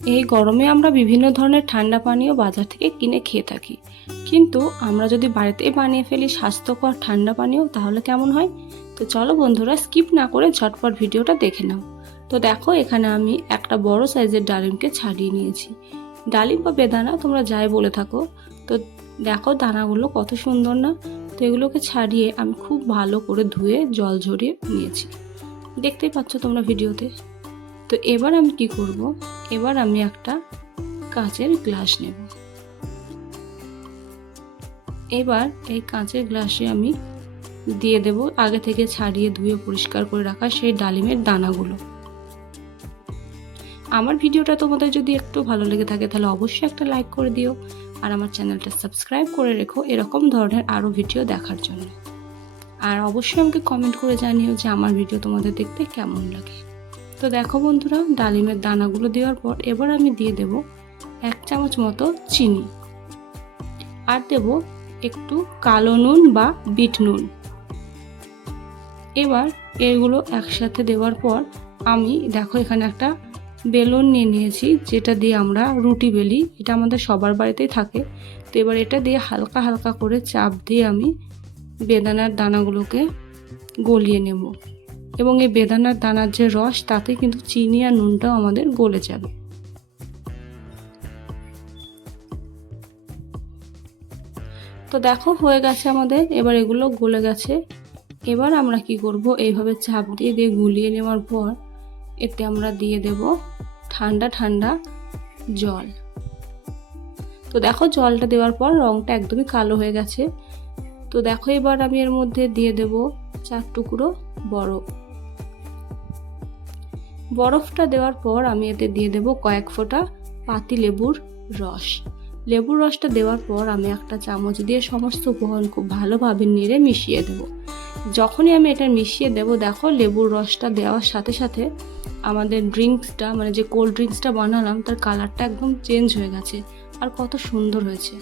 এই গরমে আমরা বিভিন্ন ধরনের ঠান্ডা পানীয় বাজার থেকে কিনে খেয়ে থাকি, কিন্তু আমরা যদি বাড়িতেই বানিয়ে ফেলি স্বাস্থ্যকর ঠান্ডা পানীয় তাহলে কেমন হয়? তো চলো বন্ধুরা, স্কিপ না করে ঝটপট ভিডিওটা দেখে নাও। তো দেখো, এখানে আমি একটা বড় সাইজের ডালিমকে ছাড়িয়ে নিয়েছি। ডালিম বা বেদানা তোমরা যাই বলে থাকো। তো দেখো দানাগুলো কত সুন্দর না? তো এগুলোকে ছাড়িয়ে আমি খুব ভালো করে ধুয়ে জল ঝরিয়ে নিয়েছি, দেখতেই পাচ্ছ তোমরা ভিডিওতে। তো এবার আমি কি করব, এবার আমি একটা কাঁচের গ্লাস নেব। এবার এই কাঁচের গ্লাসে আমি দিয়ে দেব আগে থেকে ছাড়িয়ে ধুয়ে পরিষ্কার করে রাখা সেই ডালিমের দানাগুলো। আমার ভিডিওটা তোমাদের যদি একটু ভালো লেগে থাকে তাহলে অবশ্যই একটা লাইক করে দিও, আর আমার চ্যানেলটা সাবস্ক্রাইব করে রেখো এরকম ধরনের আরও ভিডিও দেখার জন্য। আর অবশ্যই আমাকে কমেন্ট করে জানিও যে আমার ভিডিও তোমাদের দেখতে কেমন লাগে। তো দেখো বন্ধুরা, ডালিমের দানাগুলো দেওয়ার পর এবার আমি দিয়ে দেব 1 চামচ মতো চিনি, আর দেব একটু কালো নুন বা বিট নুন। এবার এগুলো একসাথে দেওয়ার পর আমি দেখো এখানে একটা বেলুন নিয়ে নিয়েছি, যেটা দিয়ে আমরা রুটি বেলি। এটা আমাদের সবার বাড়িতেই থাকে। তো এবার এটা দিয়ে হালকা হালকা করে চাপ দিয়ে আমি বেদানার দানাগুলোকে গলিয়ে নেব, এবং এই বেদানার দানার যে রস তাতে কিন্তু চিনি আর নুনটাও আমাদের গলে যাবে। তো দেখো হয়ে গেছে আমাদের, এবার এগুলো গলে গেছে। এবার আমরা কি করব, এইভাবে চাপ দিয়ে দিয়ে গুলিয়ে নেওয়ার পর এতে আমরা দিয়ে দেব ঠান্ডা ঠান্ডা জল। তো দেখো জলটা দেওয়ার পর রঙটা একদমই কালো হয়ে গেছে। তো দেখো এবার আমি এর মধ্যে দিয়ে দেব 4 টুকরো বরফ। বরফটা দেওয়ার পর আমি এতে দিয়ে দেব কয়েক ফোঁটা পাতি লেবুর রস। লেবুর রসটা দেওয়ার পর আমি একটা চামচ দিয়ে সমস্ত উপকরণ খুব ভালোভাবে নেড়ে মিশিয়ে দেব। যখনই আমি এটা মিশিয়ে দেব, দেখো লেবুর রসটা দেওয়ার সাথে সাথে আমাদের ড্রিঙ্কসটা, মানে যে কোল্ড ড্রিঙ্কসটা বানালাম তার কালারটা একদম চেঞ্জ হয়ে গেছে, আর কত সুন্দর হয়েছে।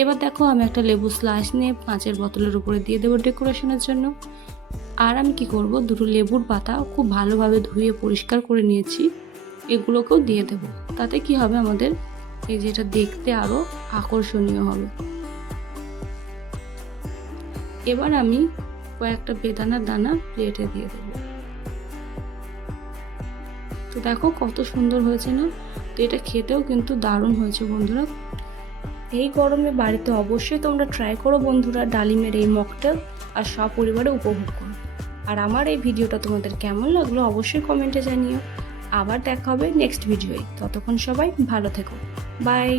এবার দেখো আমি একটা লেবু স্লাইস নিয়ে কাঁচের বোতলের উপরে দিয়ে দেবো ডেকোরেশনের জন্য। আর আমি কি করব, 2 লেবুর পাতা খুব ভালোভাবে ধুয়ে পরিষ্কার করে নিয়েছি, এগুলোকেও দিয়ে দেব। তাতে কি হবে, আমাদের এই যেটা দেখতে আরও আকর্ষণীয় হবে। এবার আমি কয়েকটা বেদানার দানা প্লেটে দিয়ে দেব। তো দেখো কত সুন্দর হয়েছে না? তো এটা খেতেও কিন্তু দারুণ হয়েছে বন্ধুরা। এই গরমে বাড়িতে অবশ্যই তোমরা ট্রাই করো বন্ধুরা ডালিমের এই মকটেল, আর সপরিবারে উপভোগ করো। আর আমার এই ভিডিওটা তোমাদের কেমন লাগলো অবশ্যই কমেন্টে জানিও। আবার দেখা হবে নেক্সট ভিডিওয়ে। ততক্ষণ সবাই ভালো থেকো, বাই।